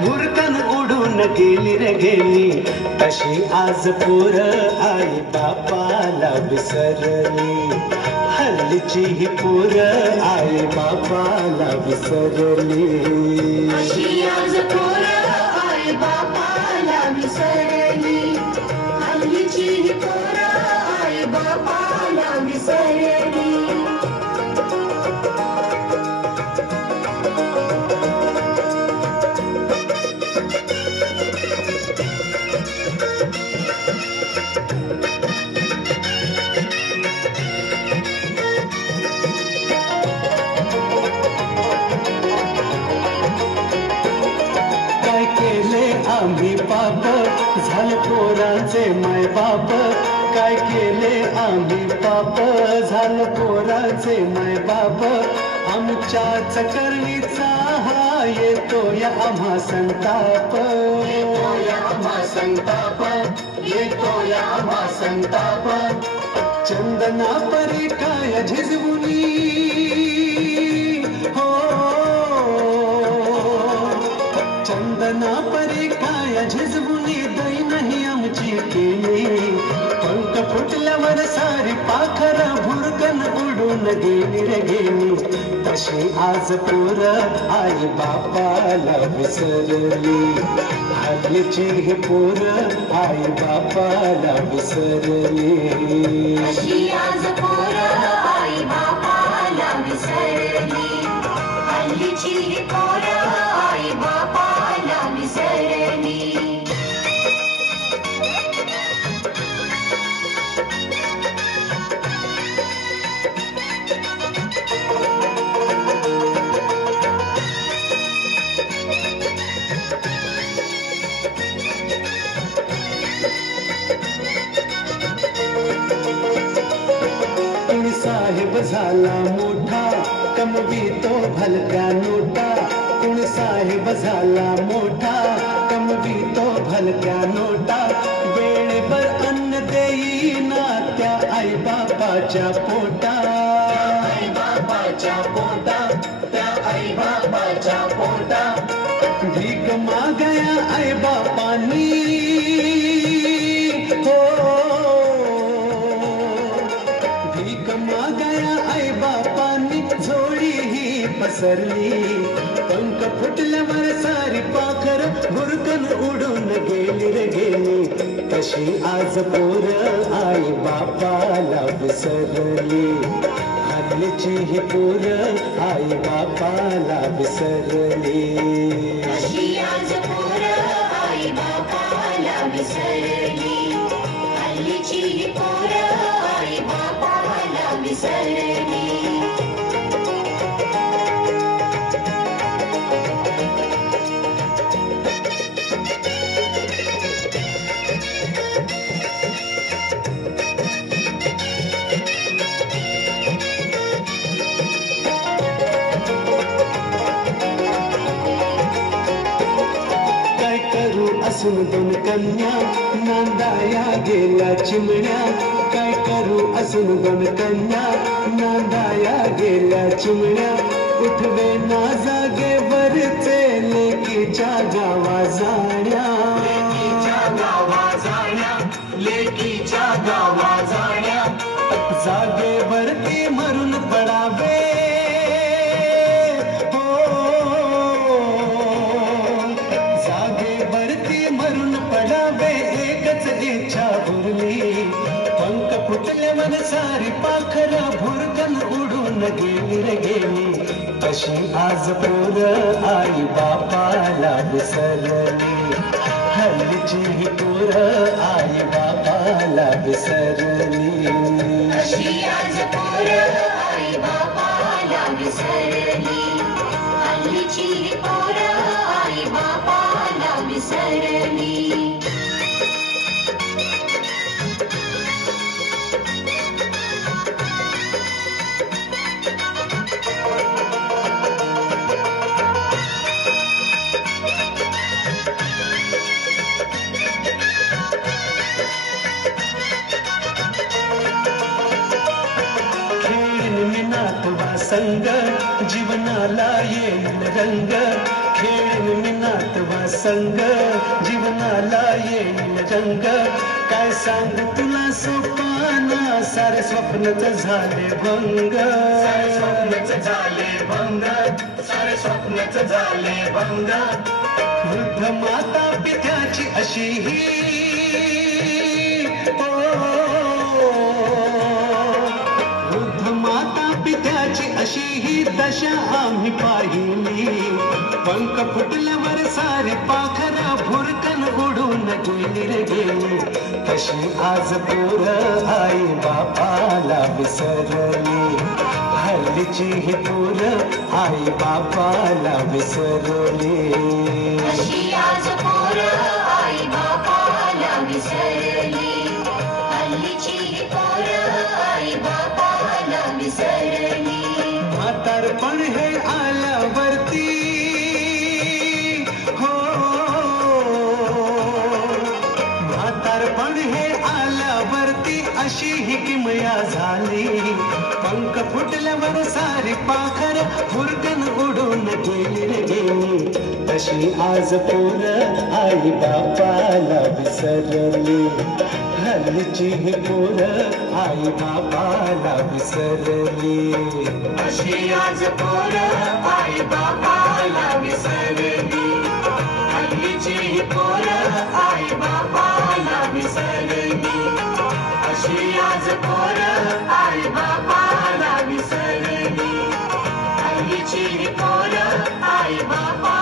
भुरकन उडून गेली रे गेली. तशी आज पोर आई बापाला विसरली. हल्लीची ही पोर आई बापाला विसरली. अशी आज पोर आई बापाला विसरली. हल्लीची ही पोर आई बापाला विसरली. आम्ही पाप झालं पोराचे माय बाप. काय केले आम्ही पाप झालं पोराचे माय बाप. आमच्याच करणीचा हा येतो या आम्हा संताप. येतो या आम्हा संताप. येतो या आम्हा संताप. चंदना परी काय झिजवुनी हो. चंदना परी काय झिजवुनी दैन ही आमची केली. पंख फुटल्यावर सारी पाखर भुरकन उडून गेली रे गेली. तशी आज पोर आई बापाला विसरली. हल्लीची ही पोर आई बापाला विसरली. अशी आज पोर आई बापाला विसरली. हल्लीची ही पोर आई बापाला विसरली. साहेब झाला मोठा कमवी तो भलत्या नोटा. कुण साहेब झाला मोठा कमवी तो भलत्या नोटा. वेळेवर अन्न देईना त्या आई बापाच्या पोटा. आई बापाच्या पोटा. त्या आई बापाच्या पोटा. भीक मागया आई बापानी हो. भीक मागया आई बापानी झोळी ही पसरली. पंख फुटल्यावर सारी पाखर भुरकन उडून गेली रे गेली. तशी आज पोर आई बापाला विसरली. हल्लीची ही पोर आई बापाला विसरली. अशी आज पोर आई बापाला विसरली. हल्लीची ही पोर आई बापाला विसरली. असून दोन कन्या नांदाया गेल्या चिमण्या. काय करू असून दोन कन्या नांदाया गेल्या चिमण्या. उठवे ना जागेवरचे लेकीच्या गावा जाण्या. लेकीच्या गावा जाण्या. लेकीच्या गावा जाण्या. जागेवरती मरून पडावे सारी पाखरा भुरकन उडून गेली रे गेली. तशी आज पोर आई बापाला विसरली. हल्लीची ही पोर आई बापाला विसरली. अशी आज पोर आई बापाला विसरली. हल्लीची ही पोर आई बापाला विसरली. संग जीवनाला येईल रंग. खेळ नातवा संग जीवनाला येईल रंग काय सांगू तुला सोपाना सारे स्वप्नच झाले भंग सारे स्वप्नच झाले भंग सारे स्वप्नच झाले भंग वृद्ध माता पित्याची अशी ही वृद्ध माता पित्याची अशी ही दशा आम्ही पाहिली पंख फुटल्यावर सारी पाखरा भुरकन उडून गेली रे गेली तशी आज पोर आई बापाला विसरली हल्लीची ही पोर आई बापाला विसरली अशी आज पोर आई बापाला विसरली हल्लीची ही पोर आई बापाला विसरली म्हातारपण हे आल्यावरती हो म्हातारपण हे आल्यावरती अशी ही किमया झाली पंख फुटल्यावर सारी पाखर फुरकन उडून गेली रे गेली तशी आज पोर आई बापाला विसरली हल्लीची ही पोर आई बापाला विसरली अशी आज पोर आई बापाला विसरली हल्लीची ही पोर आई बापाला विसरली अशी आज पोर आई बापाला विसरली हल्लीची ही पोर आई बापाला